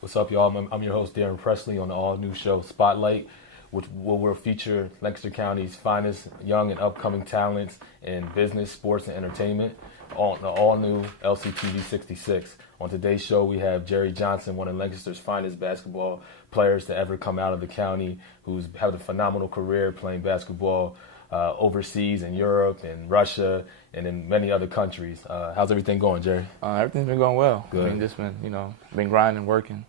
What's up, y'all? I'm your host, Daron Pressley, on the all-new show Spotlight, which will feature Lancaster County's finest young and upcoming talents in business, sports, and entertainment on the all-new LCTV 66. On today's show, we have Jerry Johnson, one of Lancaster's finest basketball players to ever come out of the county, who's had a phenomenal career playing basketball overseas in Europe and Russia and in many other countries. How's everything going, Jerry? Everything's been going well. Good. I mean, just been grinding, working,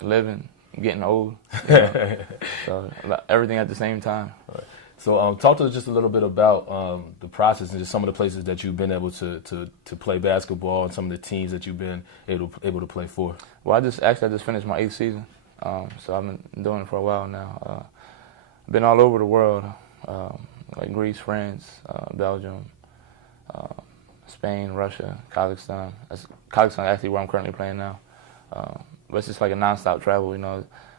living, getting old. So everything at the same time. Right. So talk to us just a little bit about the process and just some of the places that you've been able to play basketball and some of the teams that you've been able to play for. Well, I just finished my 8th season, so I've been doing it for a while now. I've been all over the world, like Greece, France, Belgium, Spain, Russia, Kazakhstan. Kazakhstan is actually where I'm currently playing now. But it's just like a nonstop travel,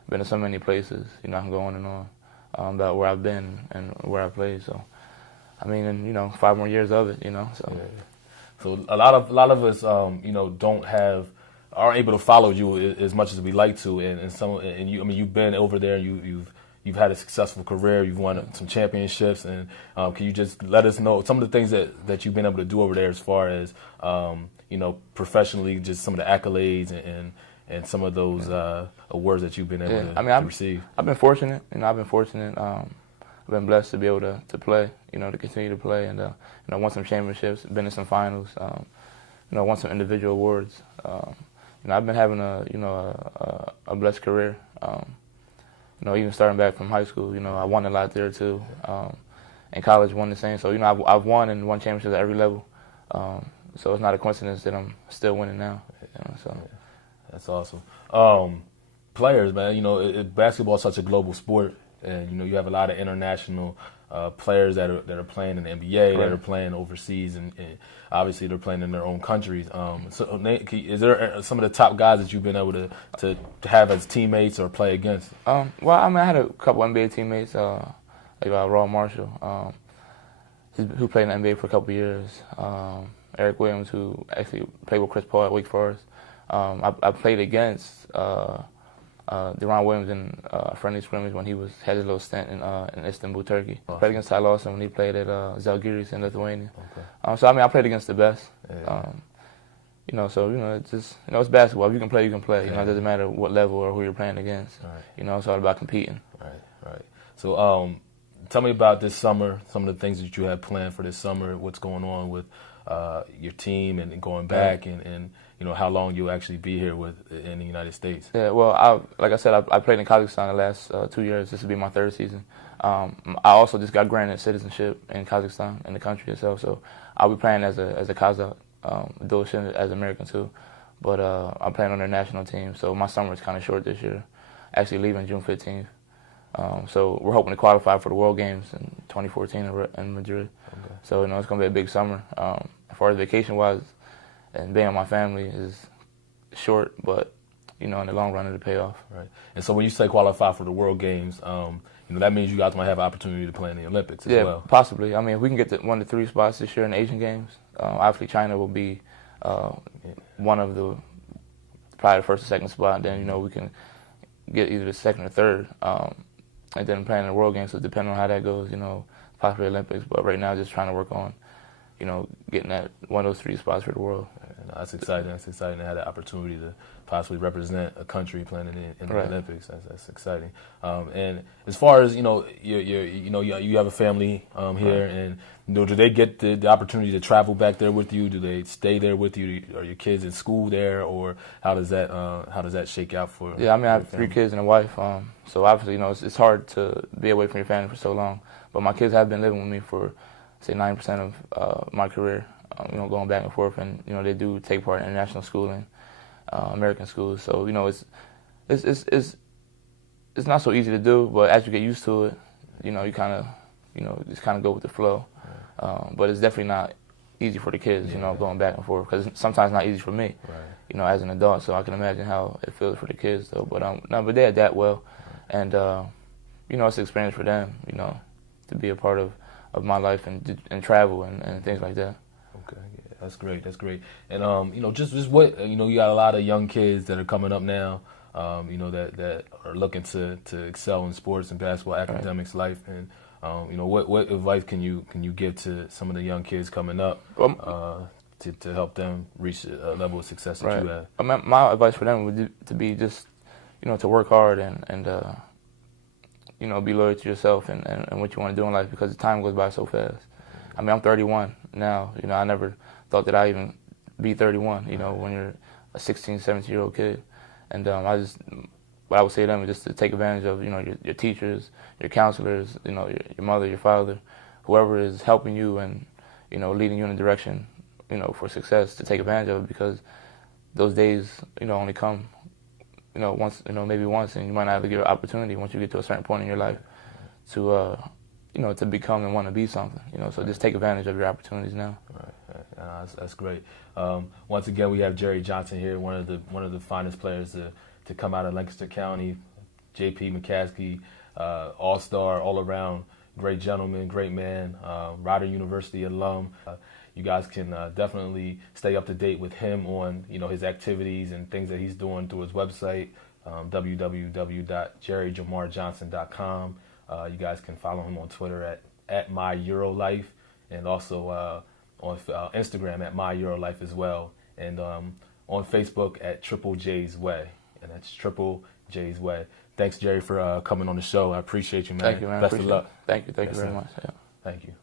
Been to so many places, I can go on and on about where I've been and where I played. So, I mean, and 5 more years of it, So, yeah. So a lot of us, aren't able to follow you as much as we like to, and you've been over there, You've had a successful career. You've won some championships, and can you just let us know some of the things that you've been able to do over there, as far as professionally, just some of the accolades and some of those awards that you've been able to receive? I've been fortunate. I've been blessed to be able to play. To continue to play, and won some championships, been in some finals. Won some individual awards. I've been having a blessed career. Even starting back from high school, I won a lot there too. In college, won the same. So, I've won and won championships at every level. So it's not a coincidence that I'm still winning now. So yeah, that's awesome. Players, man, basketball is such a global sport, and you have a lot of international players that are playing in the NBA, that are playing overseas, and obviously they're playing in their own countries. So, is there some of the top guys that you've been able to have as teammates or play against? Well, I had a couple NBA teammates, like Raw Marshall, who played in the NBA for a couple years. Eric Williams, who actually played with Chris Paul at Wake Forest. I played against Daron Williams in friendly scrimmage when he had his little stint in Istanbul, Turkey. Awesome. Played against Ty Lawson when he played at Zalgiris in Lithuania. Okay. So I played against the best. Yeah. It's just it's basketball. If you can play, you can play. Yeah. It doesn't matter what level or who you're playing against. Right. It's all about competing. Right. So tell me about this summer. Some of the things that you have planned for this summer. What's going on with your team and going back, and how long you'll actually be here in the United States. Yeah, well, like I said, I played in Kazakhstan the last 2 years. This will be my 3rd season. I also just got granted citizenship in Kazakhstan, in the country itself, so I'll be playing as a Kazakh, dual citizen as American too. But I'm playing on their national team, so my summer is kind of short this year. Actually leaving June 15th. So we're hoping to qualify for the World Games in 2014 in Madrid. Okay. So, it's going to be a big summer. As far as vacation-wise, and being with my family is short, but in the long run it'll pay off. Right. And so when you say qualify for the World Games, that means you guys might have an opportunity to play in the Olympics as well. Yeah, possibly. I mean, if we can get to 1 to 3 spots this year in the Asian Games, obviously China will be one of probably the 1st or 2nd spot. Then we can get either the 2nd or 3rd, and then playing in the World Games. So depending on how that goes, possibly Olympics. But right now, just trying to work on getting that 1 of those 3 spots for the world. That's exciting. That's exciting to have the opportunity to possibly represent a country playing in the Olympics. That's exciting. And as far as you have a family here, and do they get the opportunity to travel back there with you? Do they stay there with you? Are your kids in school there, or how does that shake out for? Yeah, I mean, I have 3 kids and a wife. So obviously, it's hard to be away from your family for so long. But my kids have been living with me for, say, 90% of my career. Going back and forth, and they do take part in international schooling, American schools. So it's not so easy to do, but as you get used to it, you kind of just kind of go with the flow. But it's definitely not easy for the kids, going back and forth, because sometimes it's not easy for me, as an adult. So I can imagine how it feels for the kids, though. But they adapt well, and it's an experience for them, to be a part of my life and travel and things like that. Okay. Yeah. That's great. That's great. And just what you got a lot of young kids that are coming up now. That are looking to excel in sports and basketball, academics, life, and what advice can you give to some of the young kids coming up to help them reach a level of success that you have? My advice for them would to be just to work hard and be loyal to yourself and what you want to do in life, because the time goes by so fast. I mean, I'm 31 now. I never thought that I'd even be 31, when you're a 16, 17-year-old kid. And what I would say to them is just to take advantage of, your teachers, your counselors, your mother, your father, whoever is helping you and, leading you in a direction, for success, to take advantage of it, because those days, only come, once, maybe once, and you might not ever get an opportunity once you get to a certain point in your life to, to become and want to be something, so just take advantage of your opportunities now. Right. That's great. Once again, we have Jerry Johnson here, one of the finest players to come out of Lancaster County. J.P. McCaskey, all-star, all-around, great gentleman, great man, Rider University alum. You guys can definitely stay up to date with him on his activities and things that he's doing through his website, www.jerryjamarjohnson.com. You guys can follow him on Twitter at MyEuroLife, and also on Instagram at MyEuroLife as well, and on Facebook at Triple J's Way, and that's Triple J's Way. Thanks, Jerry, for coming on the show. I appreciate you, man. Thank you, man. Best of luck. Thank you very much. Yeah. Thank you.